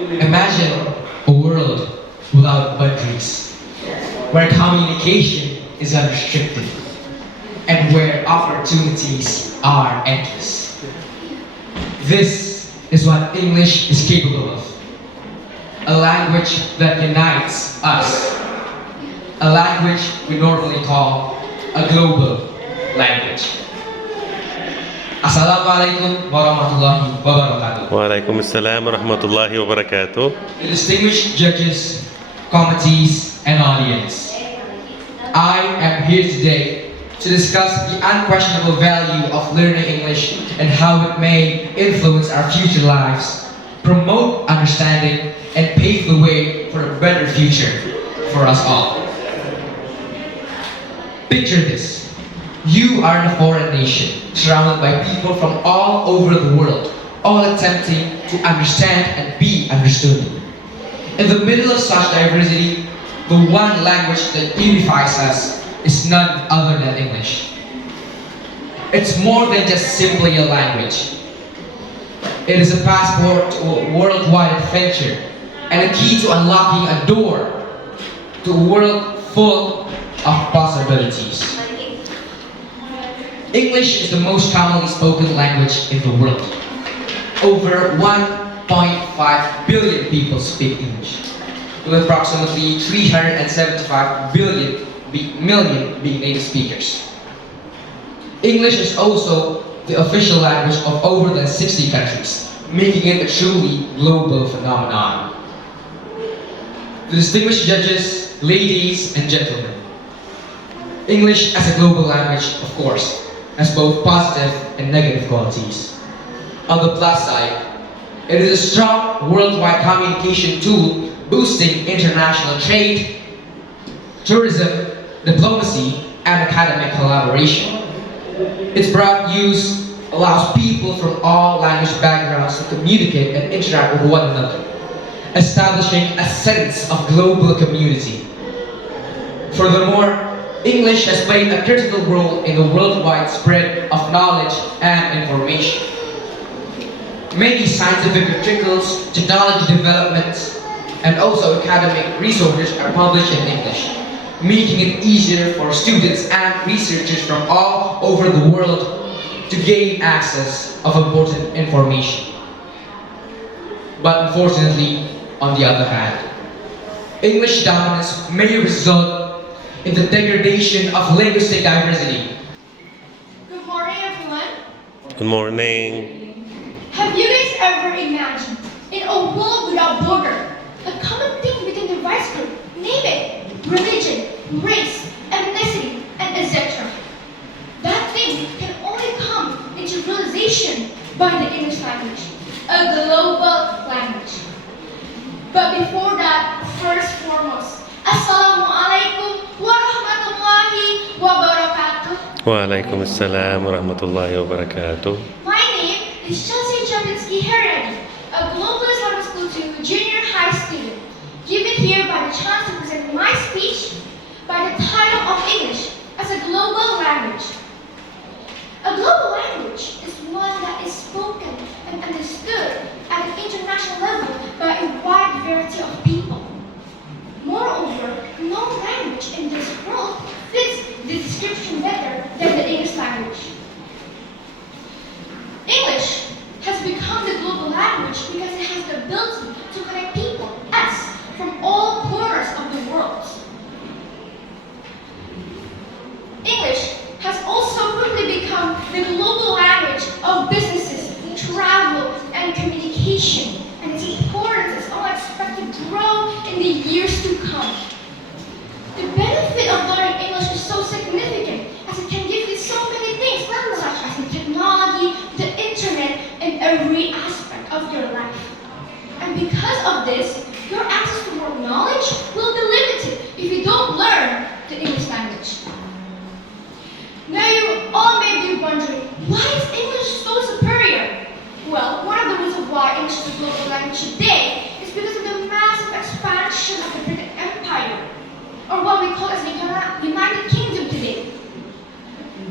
Imagine a world without boundaries, where communication is unrestricted, and where opportunities are endless. This is what English is capable of. A language that unites us. A language we normally call a global language. Assalamualaikum warahmatullahi wabarakatuh. Waalaikumsalam warahmatullahi wabarakatuh. Distinguished judges, committees, and audience. I am here today to discuss the unquestionable value of learning English and how it may influence our future lives, promote understanding, and pave the way for a better future for us all. Picture this. You are in a foreign nation, surrounded by people from all over the world, all attempting to understand and be understood. In the middle of such diversity, the one language that unifies us is none other than English. It's more than just simply a language. It is a passport to a worldwide adventure and a key to unlocking a door to a world full of possibilities. English is the most commonly spoken language in the world. Over 1.5 billion people speak English, with approximately 375 million being native speakers. English is also the official language of over than 60 countries, making it a truly global phenomenon. The distinguished judges, ladies and gentlemen, English as a global language, of course, has both positive and negative qualities. On the plus side, it is a strong worldwide communication tool boosting international trade, tourism, diplomacy, and academic collaboration. Its broad use allows people from all language backgrounds to communicate and interact with one another, establishing a sense of global community. Furthermore, English has played a critical role in the worldwide spread of knowledge and information. Many scientific articles, technology developments, and also academic resources are published in English, making it easier for students and researchers from all over the world to gain access of important information. But unfortunately, on the other hand, English dominance may result in the degradation of linguistic diversity. Good morning, everyone. Good morning. Have you guys ever imagined in a world without border, a common thing within the rights group, name it, religion, race, ethnicity, and etc. That thing can only come into realization by the English language, a global language. But before that, first foremost, Assalamualaikum warahmatullahi wabarakatuh. Waalaikumsalam warahmatullahi wabarakatuh. My name is Chelsea Jablitsky-Herrera, a global Islamic School 2 junior high student, given here by the chance to present my speech by the title of English as a global language. A global language is one that is spoken and understood at an international level by a wide variety of people. Moreover, no language in this world fits the description better than the English language. English has become the global language because it has the ability to connect people, us, from all corners of the world. English has also quickly become the global language of businesses, travel, and communication, and its importance is all expected to grow in the years to come. The benefit of learning English is so significant as it can give you so many things, such as the technology, the internet, and every aspect of your life. And because of this, your access to more knowledge will be limited if you don't learn the English language. Now you all may be wondering, why is English so superior? Well, one of the reasons why English is a global language today is because of the massive expansion of the British Empire, or what we call as the United Kingdom today.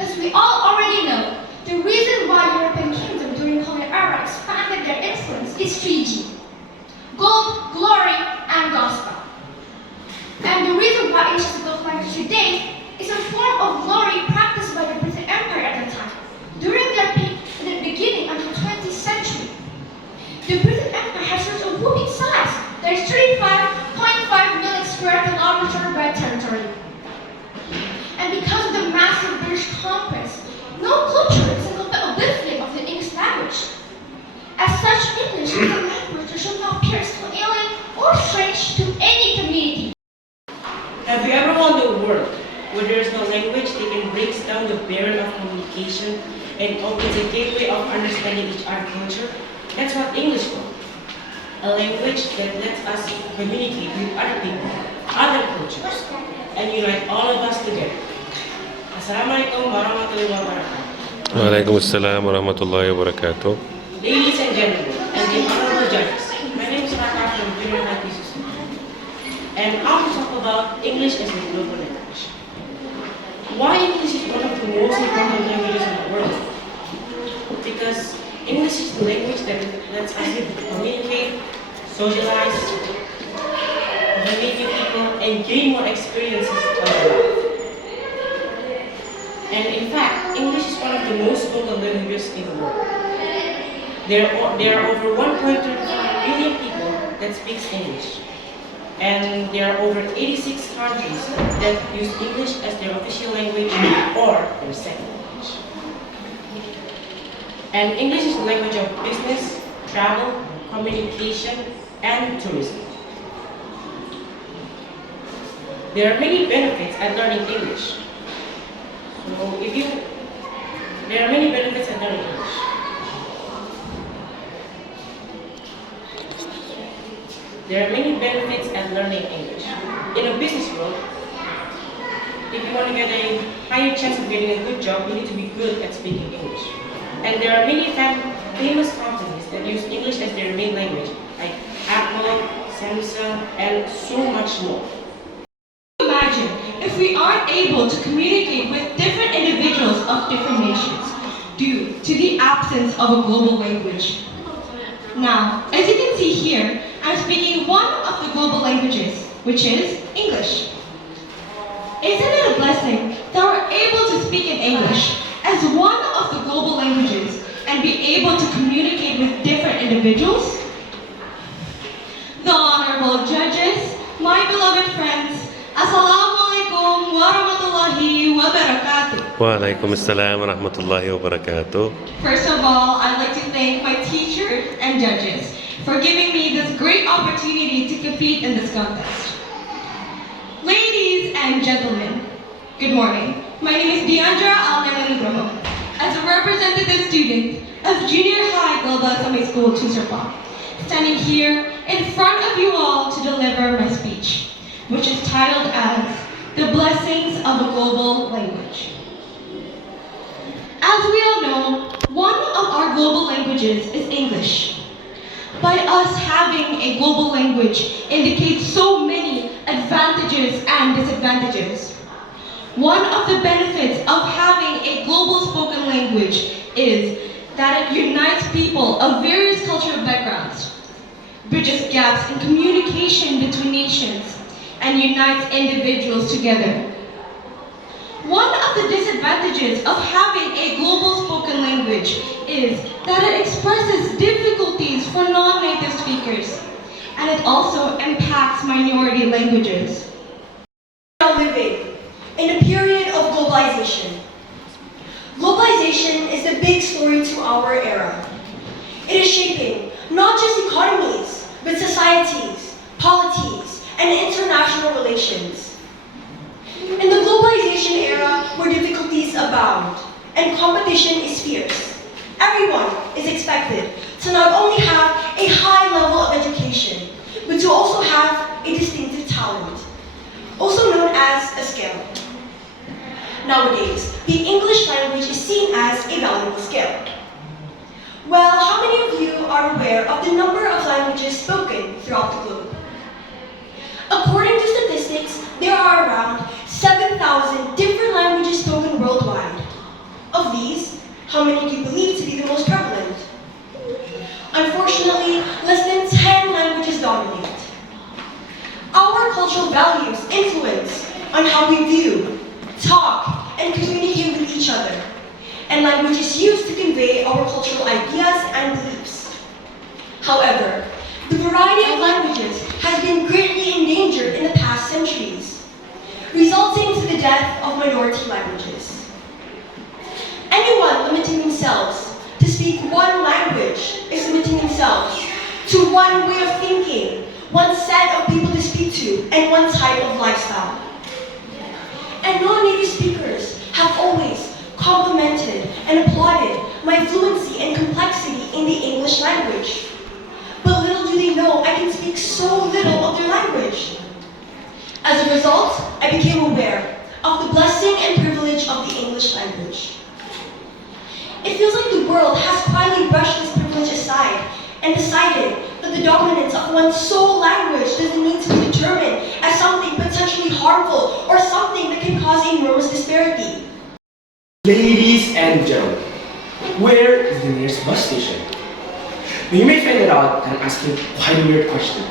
As we all already know, the reason why European Kingdom during colonial era expanded their influence is 3G. gold, glory, and gospel. And the reason why English is a global language today is a form of glory practiced by the British Empire at the time, during their peak in the beginning of the 20th century. The British Empire has reached a whooping size. There is 35.5 million square kilometers by territory. And because of the massive British conquest, no culture is in complete oblivion of the English language. As such, English is a language that should not appear as alien or strange to any community. Have you ever wondered a world where there is no language that can break down the barrier of communication and opens a gateway of understanding each other's culture? That's what English is. A language that lets us communicate with other people, other cultures, and unite all of us together. Assalamualaikum warahmatullahi wabarakatuh. Waalaikumsalam warahmatullahi wabarakatuh. Ladies and gentlemen, and the honorable judges, my name is Fathi from Junior High School, and I want to talk about English as a global language. Why English is one of the most important languages in the world? Because English is the language that lets us communicate, socialize, meet new people, and gain more experiences of life. And in fact, English is one of the most spoken languages in the world. There are over 1.35 billion people that speak English. And there are over 86 countries that use English as their official language or their second language. And English is the language of business, travel, communication, and tourism. There are many benefits at learning English. There are many benefits at learning English. There are many benefits at learning English. In a business world, if you want to get a higher chance of getting a good job, you need to be good at speaking English. And there are many famous companies that use English as their main language, like Apple, Samsung, and so much more. Imagine if we aren't able to communicate with different individuals of different nations due to the absence of a global language. Now, as you can see here, I'm speaking one of the global languages, which is English. Isn't it a blessing that we're able to speak in English as one of the global languages and be able to communicate with different individuals? The honorable judges, my beloved friends, Assalamu alaikum wa rahmatullahi wa barakatuh. Waalaikumsalam warahmatullahi wabarakatuh. First of all, I'd like to thank my teachers and judges for giving me this great opportunity to compete in this contest. Ladies and gentlemen, good morning. My name is Deeandra Nugroho. As a representative student of Junior High Global Assembly School, Tuserpa, standing here in front of you all to deliver my speech, which is titled as The Blessings of a Global Language. As we all know, one of our global languages is English. By us having a global language indicates so many advantages and disadvantages. One of the benefits of having a global spoken language is that it unites people of various cultural backgrounds, bridges gaps in communication between nations, and unites individuals together. One of the disadvantages of having a global spoken language is that it expresses difficulties for non-native speakers, and it also impacts minority languages. We are living in a period of globalization. Globalization is the big story to our era. It is shaping not just economies, but societies, polities, and international relations. In the globalization era, where difficulties abound and competition is fierce, everyone is expected to not only have a high level of education, but to also have a distinctive talent, also known as a skill. Nowadays, the English language is seen as a valuable skill. Well, how many of you are aware of the number of languages spoken throughout the globe? According to statistics, there are around 7,000 different languages spoken worldwide. Of these, how many do you believe to be the most prevalent? Unfortunately, less than 10 languages how we view, talk, and communicate with each other. And language is used to convey our cultural ideas and beliefs. However, the variety of languages has been greatly endangered in the past centuries, resulting to the death of minority languages. Anyone limiting themselves to speak one language is limiting themselves to one way of thinking, one set of people to speak to, and one type of lifestyle. And non-native speakers have always complimented and applauded my fluency and complexity in the English language. But little do they know I can speak so little of their language. As a result, I became aware of the blessing and privilege of the English language. It feels like the world has quietly brushed this privilege aside and decided that the dominance of one's sole language doesn't need to be determined as something potentially harmful or something that can cause enormous disparity. Ladies and gentlemen, where is the nearest bus station? Now you may find it out that I'm asking quite a weird question.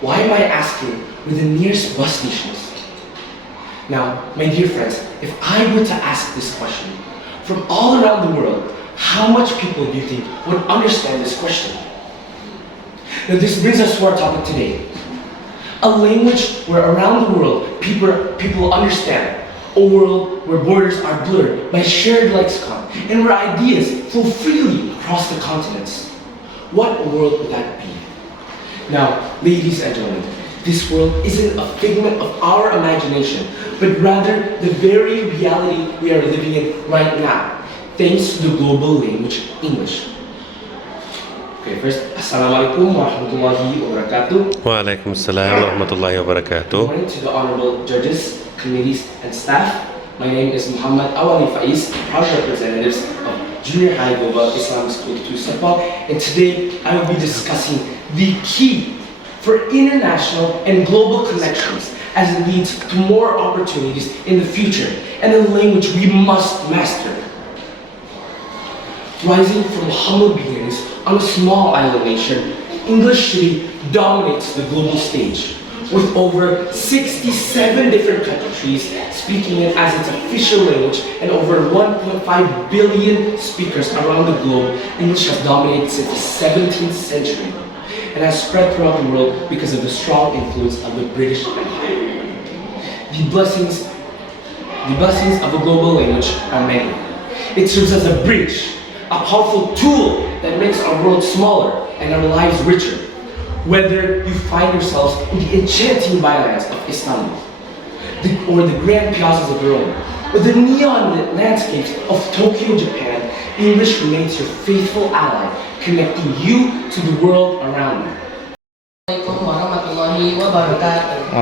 Why am I asking where the nearest bus station is? Now, my dear friends, if I were to ask this question from all around the world, how much people do you think would understand this question? Now this brings us to our topic today. A language where around the world people understand. A world where borders are blurred by shared lexicon and where ideas flow freely across the continents. What world would that be? Now, ladies and gentlemen, this world isn't a figment of our imagination, but rather the very reality we are living in right now, thanks to the global language, English. Okay, first, Assalamualaikum warahmatullahi wabarakatuh. Wa alaikum assalam wa rahmatullahi wa Good barakatuh. morning to the honorable judges, committees, and staff. My name is Muhammad Awali Faiz, proud representatives of Junior High Global Islamic School 2 Sepal, and today I will be discussing the key for international and global connections as it leads to more opportunities in the future and a language we must master. Rising from humble beginnings on a small island nation, English today dominates the global stage, with over 67 different countries speaking it as its official language and over 1.5 billion speakers around the globe. English has dominated since the 17th century and has spread throughout the world because of the strong influence of the British Empire. The blessings of a global language are many. It serves as a bridge, a powerful tool that makes our world smaller and our lives richer. Whether you find yourselves in the enchanting bylands of Istanbul, or the grand piazzas of Rome, or the neon landscapes of Tokyo, Japan, English remains your faithful ally, connecting you to the world around you. Assalamualaikum warahmatullahi wabarakatuh.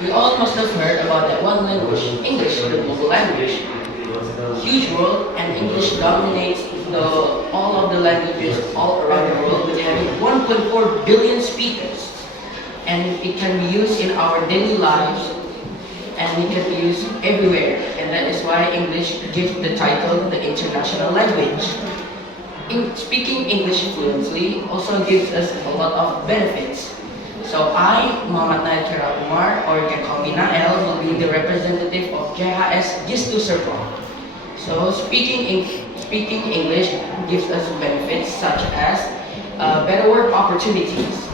We all must have heard about that one language, English, the global language. Huge world, and English dominates all of the languages all around the world, with having 1.4 billion speakers. And it can be used in our daily lives, and it can be used everywhere. And that is why English gives the title the international language. Speaking English fluently also gives us a lot of benefits. So I, Muhammad Naila, or you can call me Nael, will be the representative of JHS Gistu Circle. So speaking English gives us benefits such as better work opportunities,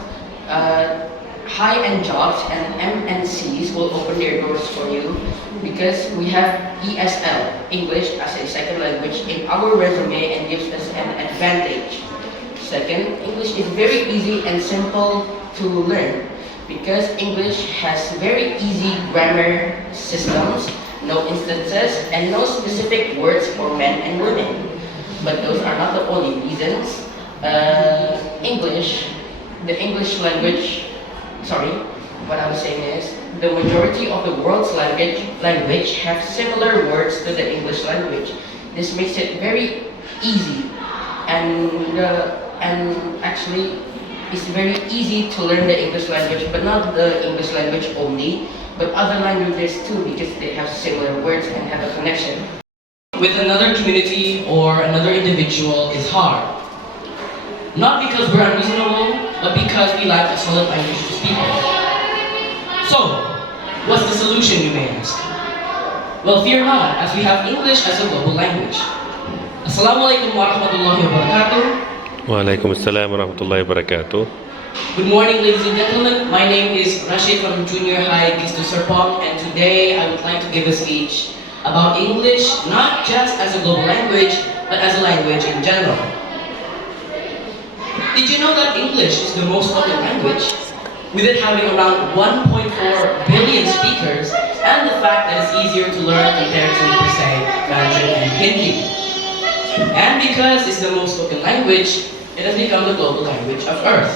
high-end jobs, and MNCs will open their doors for you because we have ESL, English as a second language, in our resume and gives us an advantage. Second, English is very easy and simple to learn because English has very easy grammar systems, no instances, and no specific words for men and women. But those are not the only reasons. The English language, what I was saying is, the majority of the world's language have similar words to the English language. This makes it very easy, and actually, it's very easy to learn the English language, but not the English language only, but other languages too, because they have similar words and have a connection. With another community or another individual is hard. Not because we're unreasonable, but because we lack a solid language to speak. So, What's the solution, you may ask? Well, fear not, as we have English as a global language. Assalamu alaikum wa rahmatullahi wa barakatuh. Wa alaikum assalam wa rahmatullahi wa barakatuh. Good morning, ladies and gentlemen. My name is Rasyid from Junior High Gistu Serpong, and today I would like to give a speech about English, not just as a global language, but as a language in general. Did you know that English is the most spoken language, with it having around 1.4 billion speakers, and the fact that it's easier to learn compared to, per se, Mandarin and Hindi? And because it's the most spoken language, it has become the global language of Earth.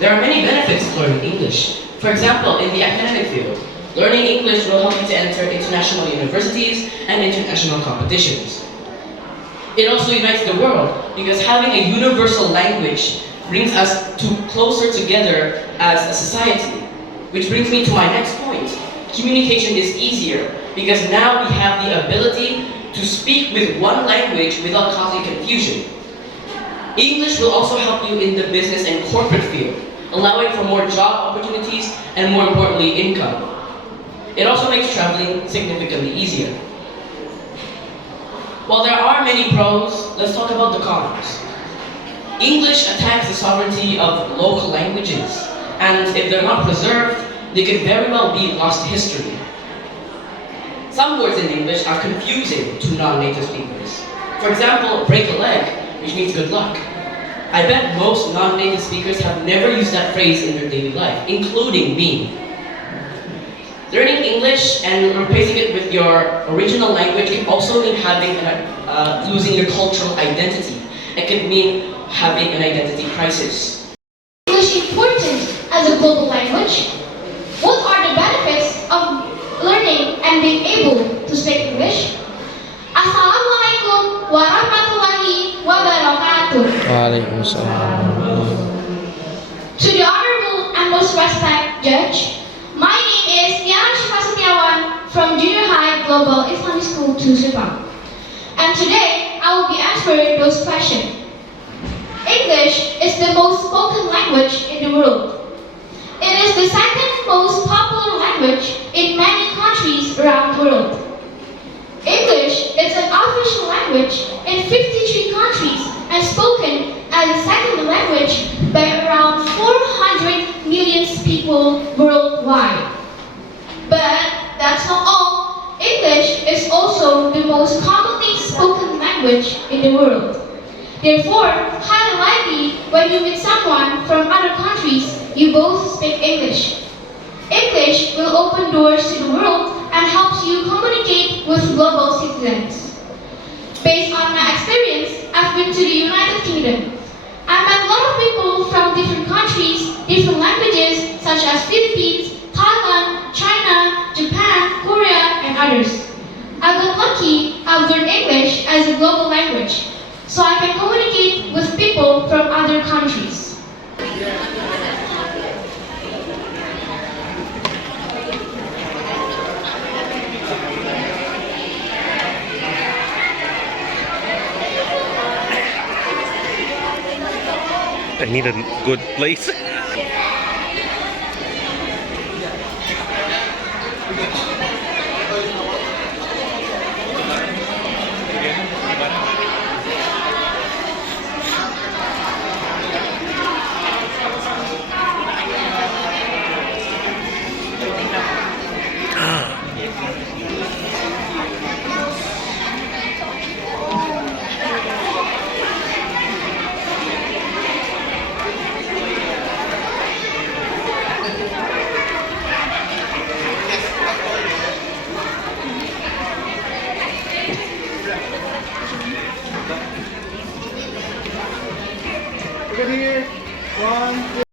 There are many benefits to learning English. For example, in the academic field, learning English will help you to enter international universities and international competitions. It also unites the world because having a universal language brings us closer together as a society. Which brings me to my next point. Communication is easier because now we have the ability to speak with one language without causing confusion. English will also help you in the business and corporate field, allowing for more job opportunities and, more importantly, income. It also makes traveling significantly easier. While there are many pros, let's talk about the cons. English attacks the sovereignty of local languages, and if they're not preserved, they could very well be lost to history. Some words in English are confusing to non-native speakers. For example, break a leg, which means good luck. I bet most non-native speakers have never used that phrase in their daily life, including me. Learning English and replacing it with your original language can also mean losing your cultural identity. It could mean having an identity crisis. English important as a global language? What are the benefits of learning and being able to speak English? Assalamualaikum warahmatullahi wabarakatuh. To the Honorable and most respected Judge, my name is Tiara Setiawan from Junior High Global Islamic School 2 Serpong. And today, I will be answering those questions. English is the most spoken language in the world. It is the second most popular language in many countries around the world. English is an official language in 53 countries and spoken as a second language by around 400 million people worldwide. But that's not all. English is also the most commonly spoken language in the world. Therefore, highly likely when you meet someone from other countries, you both speak English. English will open doors to the world and helps you communicate with global citizens. Based on my experience, I've been to the United Kingdom. I met a lot of people from different countries, different languages such as Philippines, Thailand, China, Japan, Korea, and others. I got lucky I've learned English as a global language, so I can communicate with people from other countries. I need a good place. Look at here. 1, 2.